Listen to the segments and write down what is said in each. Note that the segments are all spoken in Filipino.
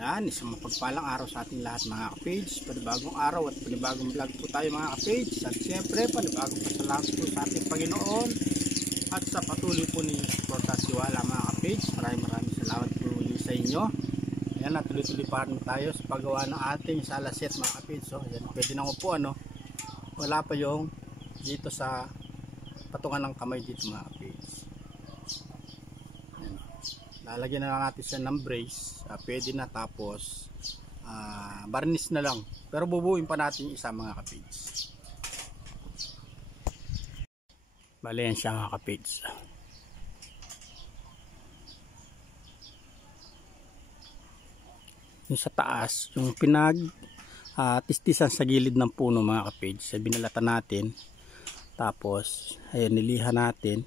Yan, isang mapagpalang araw sa ating lahat mga ka-page. Panibagong araw at panibagong vlog po tayo mga ka-page. At siyempre, panibagong pasalamat po sa ating Panginoon at sa patuloy po ninyong suporta at tiwala mga ka-page. Maraming salamat po sa inyo. Ayan, natuloy-tuloy pa rin tayo sa paggawa ng ating salaset mga ka-page. So, ayan, pwede na ko po wala pa yung dito sa patungan ng kamay dito mga ka-page. Lalagyan na lang natin siya ng brace, pwede na, tapos varnish na lang, pero bubuin pa natin yung isa mga ka-page. Bale yan siya mga ka-page. Yung sa taas, yung tistisan sa gilid ng puno mga ka-page, binalatan natin, tapos ayan, nilihan natin.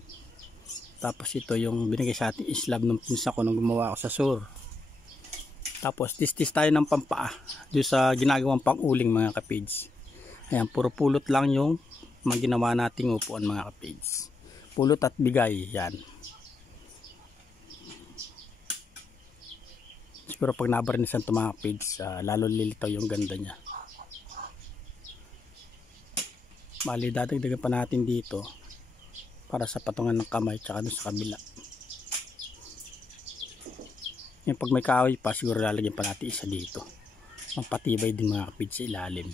Tapos ito yung binigay sa ating slab ng pinsa ko nung gumawa ako sa sur. Tapos tistis tayo ng pampaa doon sa ginagawang pang-uling mga ka-page. Ayan, puro pulot lang yung mga ginawa nating upuan mga ka-page. Pulot at bigay, yan. Siguro pag nabarnisan ito mga ka-page, lalo lilitaw yung ganda niya. Bali, dadagdagan pa natin dito para sa patungan ng kamay tsaka doon sa kabila. Yung pag may kahoy pa, siguro lalagyan pa natin isa dito. Mampatibay din mga kapid sa ilalim.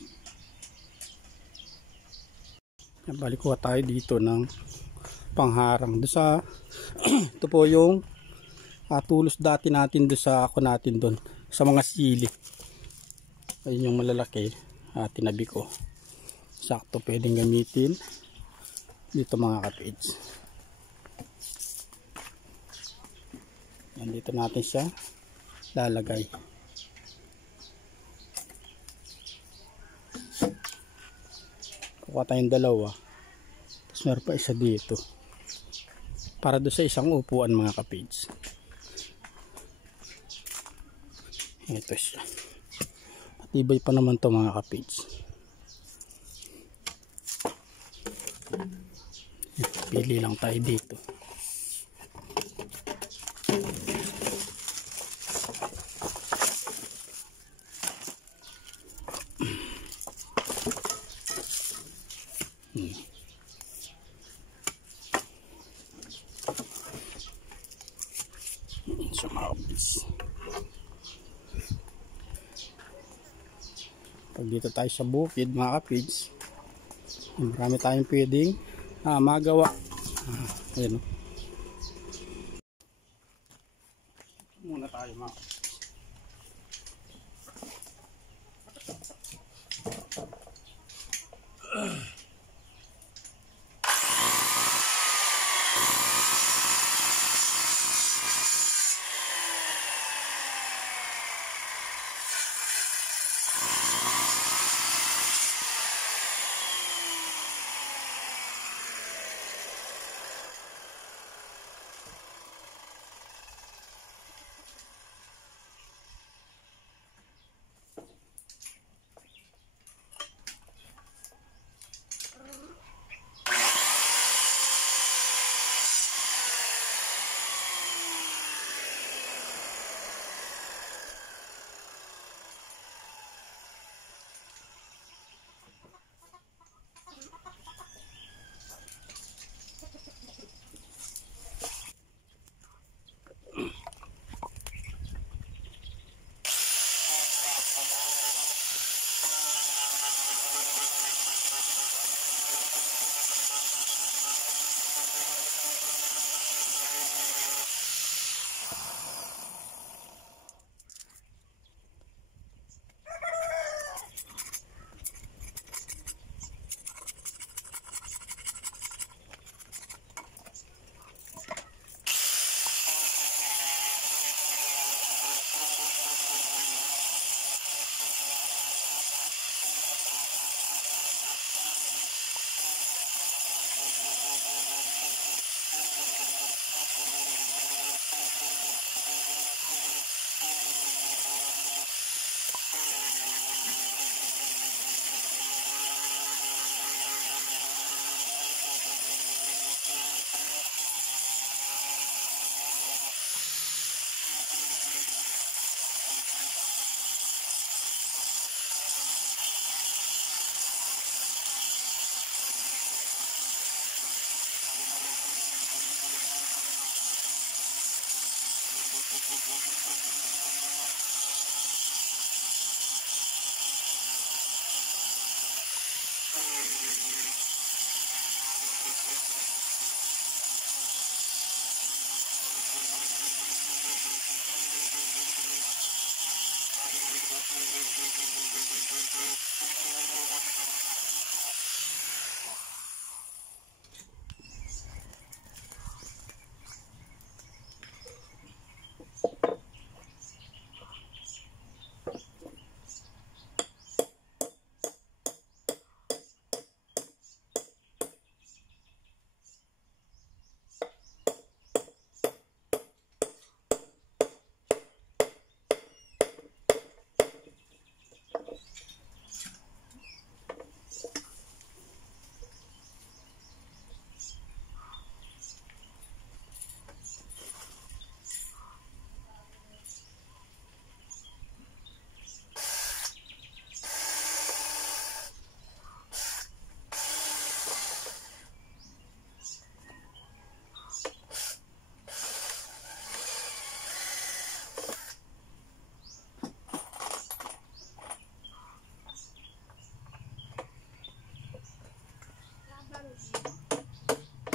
Balik ko tayo dito ng pangharang. Doon sa ito po yung tulos dati natin doon sa ako natin doon. Sa mga sili. Ayun yung malalaki. Tinabi ko. Sakto pwedeng gamitin dito mga ka-page. Yan, dito natin siya lalagay. Kuha tayong dalawa, tapos meron pa isa dito para doon sa isang upuan mga ka-page. Ito siya, matibay pa naman to mga ka-page. Pili lang tayo dito. So, pag dito tayo sa bukid mga ka-page, marami tayong pwedeng magawa. Ayan, muna tayo mga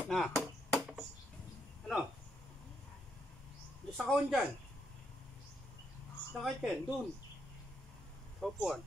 Na. Ano? Diyan sa kahon dyan. Sakay Ken, dun. Sa upuan.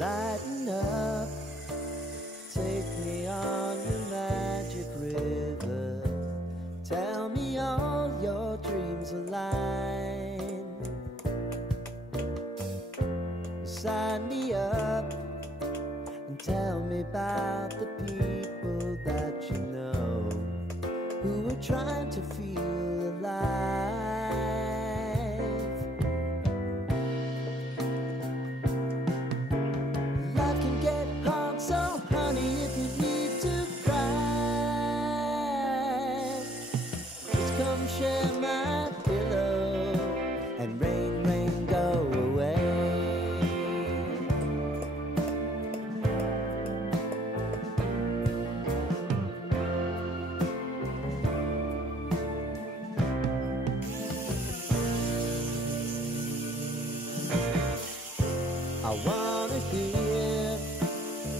Lighten up, take me on your magic river. Tell me all your dreams align. Sign me up and tell me about the people that you know who are trying to feel alive. Life can get hard, so honey, if you need to cry, just come share my pillow and rain, rain, go away. I wanna hear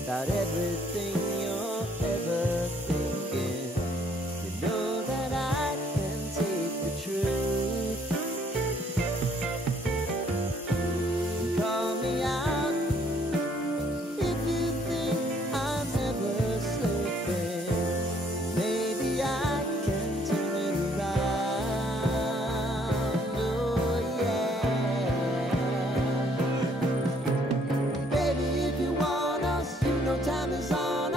about everything you're ever thinking. You know that I can take the truth. Call me out if you think I'm never slipping. Maybe I can turn it around. Oh yeah. Baby, if you want us, you know time is on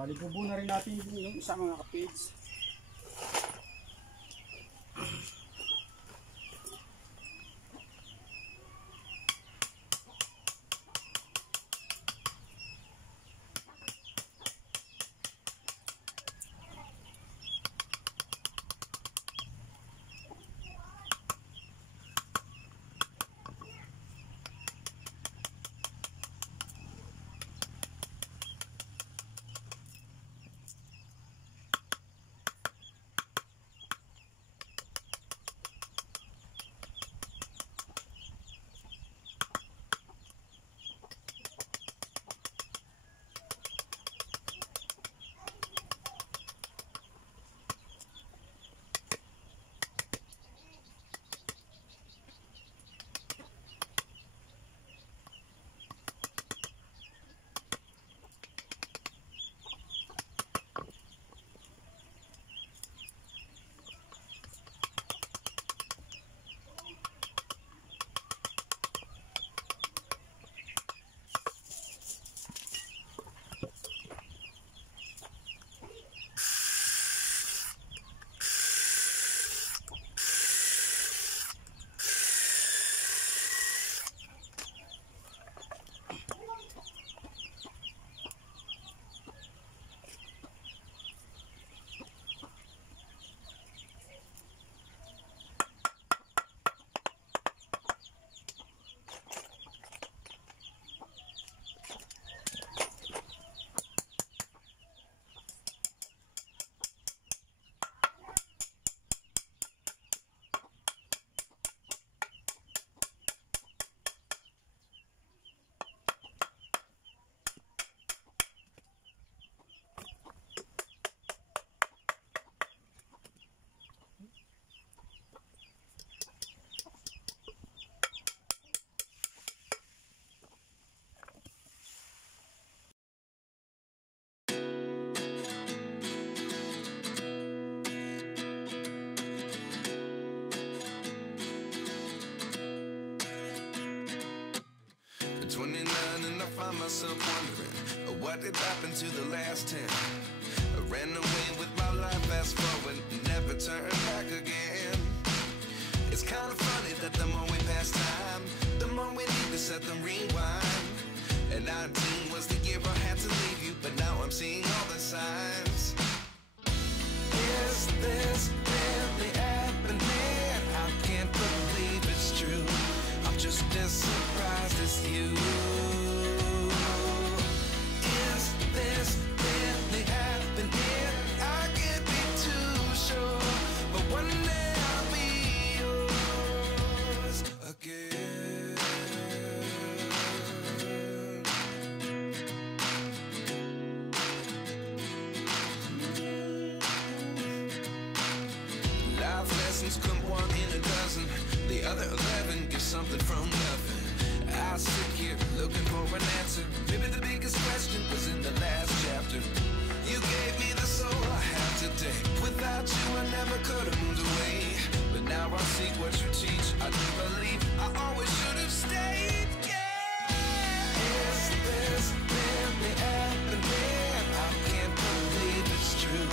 Bali, bubo na rin natin yung isa mga kapids. At 29 and I find myself wondering what did happen to the last 10. I ran away with my life, fast forward, never turn back again. It's kind of funny that the more we pass time, the more we need to set them rewind. And 19 was the year I had to leave you, but now I'm seeing all the signs. Is this really happening? I can't believe it's true. I'm just as surprised as you. Is this really happening? I can't be too sure, but one day I'll be yours again. Life lessons come one in a dozen. The other 11 give something from nothing. I sit here looking for an answer. Maybe the biggest question was in the last chapter. You gave me the soul I have today. Without you I never could have moved away. But now I see what you teach. I do believe I always should have stayed. Yeah. Is this really happening? I can't believe it's true.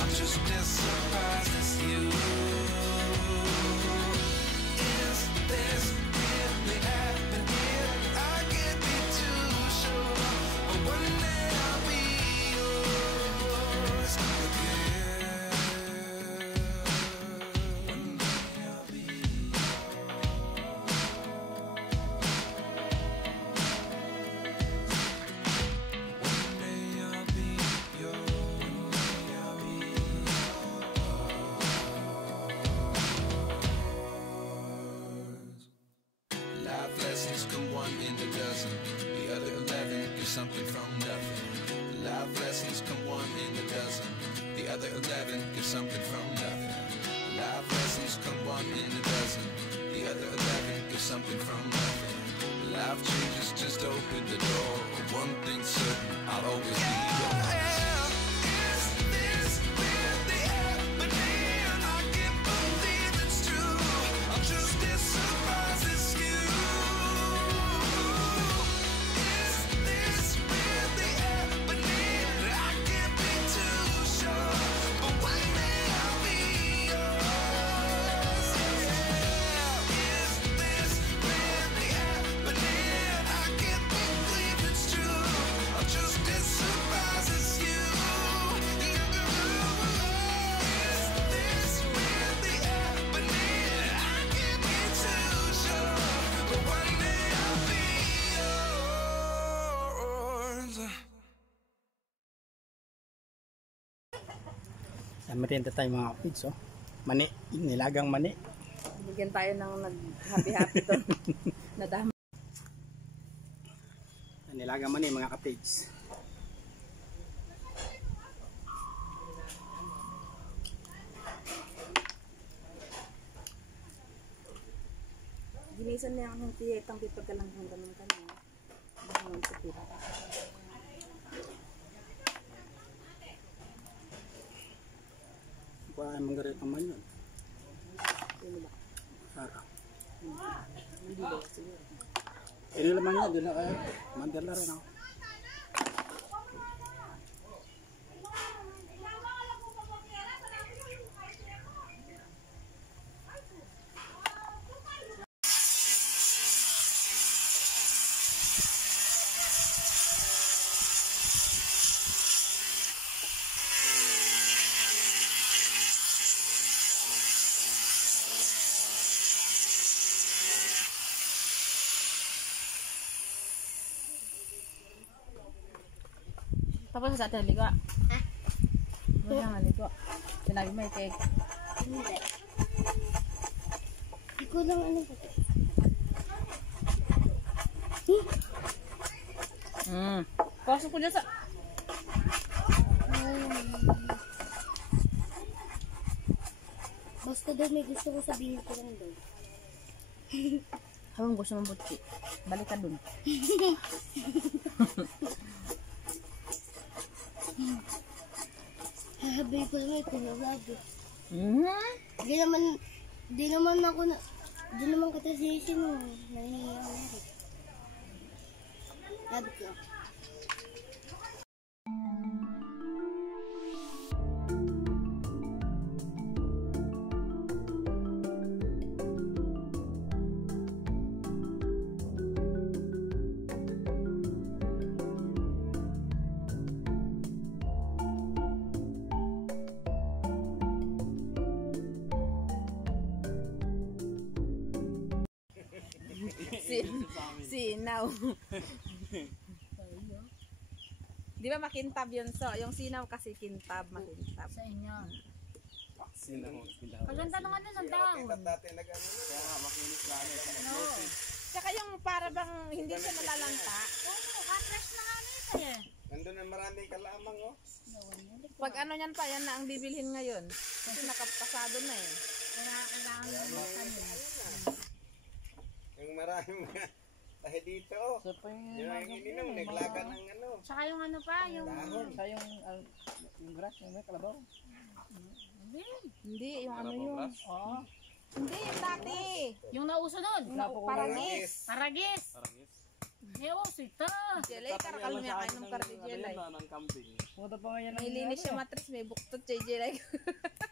I'm just as surprised as you. Is this really happening? I can't be too sure, but one day I'll be yours again. One day I'll be One day I'll be yours. Life lessons come one in a dozen. The other 11 give something from nothing. Life lessons come one in a dozen. The other 11 give something from nothing. Life lessons come one in a dozen. The other 11 give something from nothing. Life changes just open the door. One thing's certain, I'll always be yours. Is this really happening? I can't believe it's true. I'm just as surprised as you. Is this really happening? I can't Merienda tayo mga kapits, oh. Mani, nilagang mani. Bigyan tayo ng nag-happy-happy to. Nadama. Nilagang mani mga kapits. Ginisan niya ang tiyetang pipagkalang hanggang ng kanya. Baka sa pila. Kuha ay manggarit ang man yun. Sino ba? Sarap. Hindi ba siguro? Ini lamang yun, dila kayo. Mandala rin ako. Tapos sa atin ligo. Ha? Wala nga ligo. Sinabi mo yung cake. Hindi. Hindi ko lang ano ba? Pasok ko dyan sa... Basta daw may gusto ko sabihin ko lang daw. Habang gusto mong butsi, balik ka dun. Sabi ko lang ito na sabi. Di naman kita sisi mo. Nahihiya ako na rin. Sabi ko. Sinaw. Di ba makintab yun so? Yung sinaw kasi kintab, makintab. Sa inyo. Sinaw. Paganda ng ano ng dahon. Tsaka yung para bang hindi siya nalalanta. Oo, kakras na nga nito eh. Nandun ang maraming kalamang, oh. Pag ano yan pa, yan na ang bibilhin ngayon. Kasi nakapasado na eh. Kailangan mo kanin. Yung maraming mga tahi dito, oh. Yun ang ininom, naglaga ng ano. Tsaka yung ano pa, yung... Dahon. Yung grass, yung may kalabaw. Hindi, yung ano yun. Oo. Hindi, yung dati. Yung nauso nun. Yung paragis. Paragis. Eos, ito. Jelay, karakal niya kain ng kardi jelay. Pumunta pa ngayon May linis siya matris, may buktot siya jelay.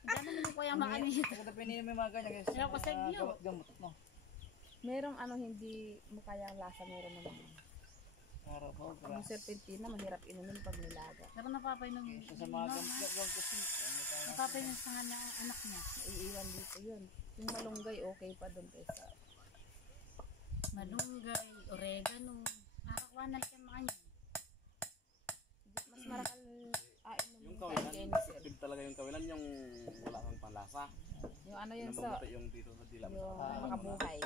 Gano'n mo po yung makanit. Pumunta pa yung mga ganyan guys. Pero pasagyo. Gamot mo. Merong ano hindi mo kaya ang lasa, meron naman. Araw po, Yung serpentina, mahirap inumin pag nilaga. Pero napapainom sa mga gamot kasi. napapainom sa kanya ang anak niya. Iiwan dito yun. Yung malunggay, okay pa doon kaysa. Malunggay, oregano. Nakakakuha na siya mga niya. Mas marakal inumin Yung pa kawilan, kay effective talaga yung kawilan, yung wala kang panlasa. yung ano yun Yung sa, mabuti yung dito sa dila. yung makabuhay.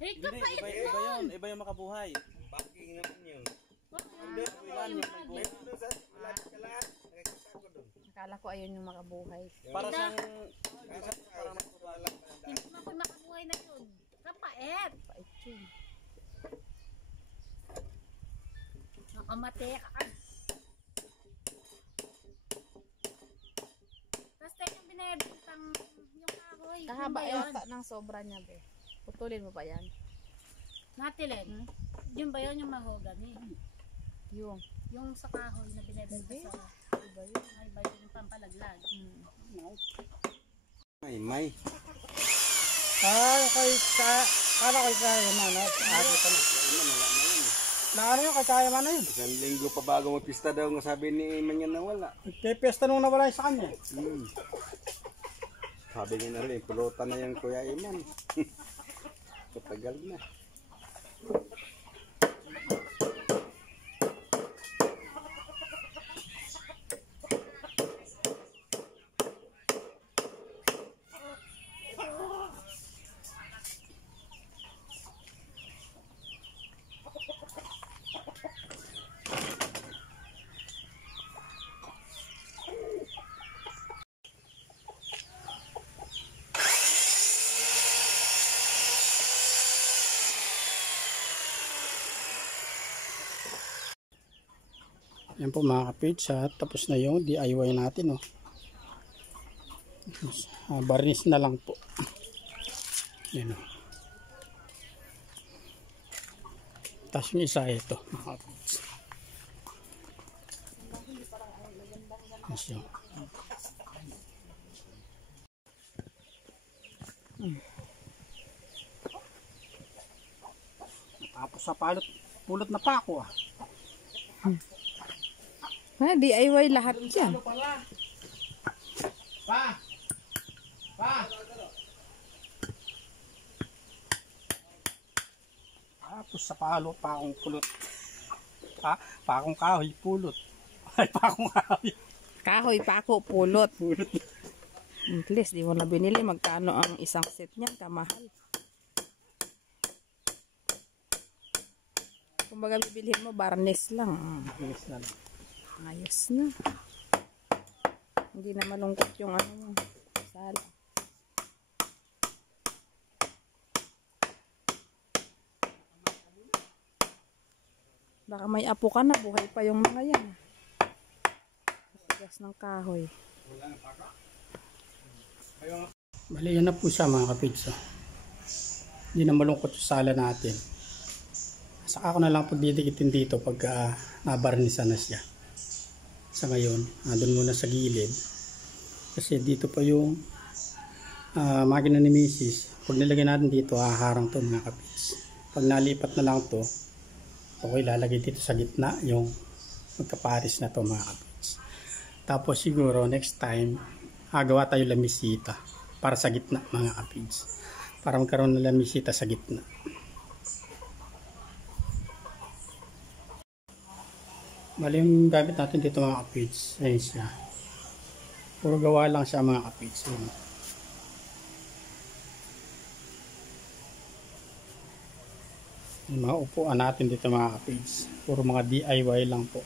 Eh, Hindi, iba yun, iba yung makabuhay. Baking naman yun. Kawilan yung may buhay. Nandun sa kalaan, nakikita ko doon. Akala ko ayun yung makabuhay. Para siyang, Parang magpapalang ang dahon. hindi mo kung makabuhay na yun. Kapait. Pait yun. Nakamate ka. Tapos tayo yung binibintang yung kahoy. Kahaba yun ba yun? yata ng sobra niya be. Putulin mo pa yan. Natilin. Yun ba yun yung mahogany? Yung. Yung sa kahoy na binibenta sa... Iba yun. Ay ba yung pampalaglag? May. Kala ko kaya man, no? Ate pa na. Ano yung kaya man na yun? Isang linggo pa bago magpista daw nga sabi ni Manyan na wala. Kaya piyesta nung nawala sa kanya. Sabi niya na rin, pulutan na yung Kuya Iman. Patagal na. Yan po mga kapage, tapos na yung DIY natin. Oh. Barnis na lang po. Yan oh. Tapos yung isa ito mga kapage. Yes, tapos sa pulot na pa ako ah. DIY lahat yan. Pa! Tapos sa palo pa akong pulot. Pa akong kahoy pulot. Ay pa akong kahoy. Kahoy, pako, pulot. At least, di mo na binili. Magkano ang isang set niyan? Kamahal. Kung baga bibilhin mo, barnes lang. Yes na lang. Ayos na. Hindi na malungkot yung ano mo. Sala. Baka may apo ka na, buhay pa yung mga yan. Gas ng kahoy. Bali yan na po siya mga kapitsa. Hindi na malungkot yung sala natin. Saka ako na lang pagdidikitin dito pag nabarnisan na siya. Sa ngayon, doon muna sa gilid. Kasi dito pa yung makina ni Mrs. Pag nilagay natin dito, haharang to mga kapits. Pag nalipat na lang to, okay, lalagay dito sa gitna yung magkaparis na to mga kapits. Tapos siguro next time, gawa tayo lamisita para sa gitna mga kapits. Para magkaroon ng lamisita sa gitna. Bali yung gamit natin dito mga kapits. Ayun siya. Puro gawa lang siya mga kapits. Yung mga upuan natin dito mga kapits. Puro mga DIY lang po.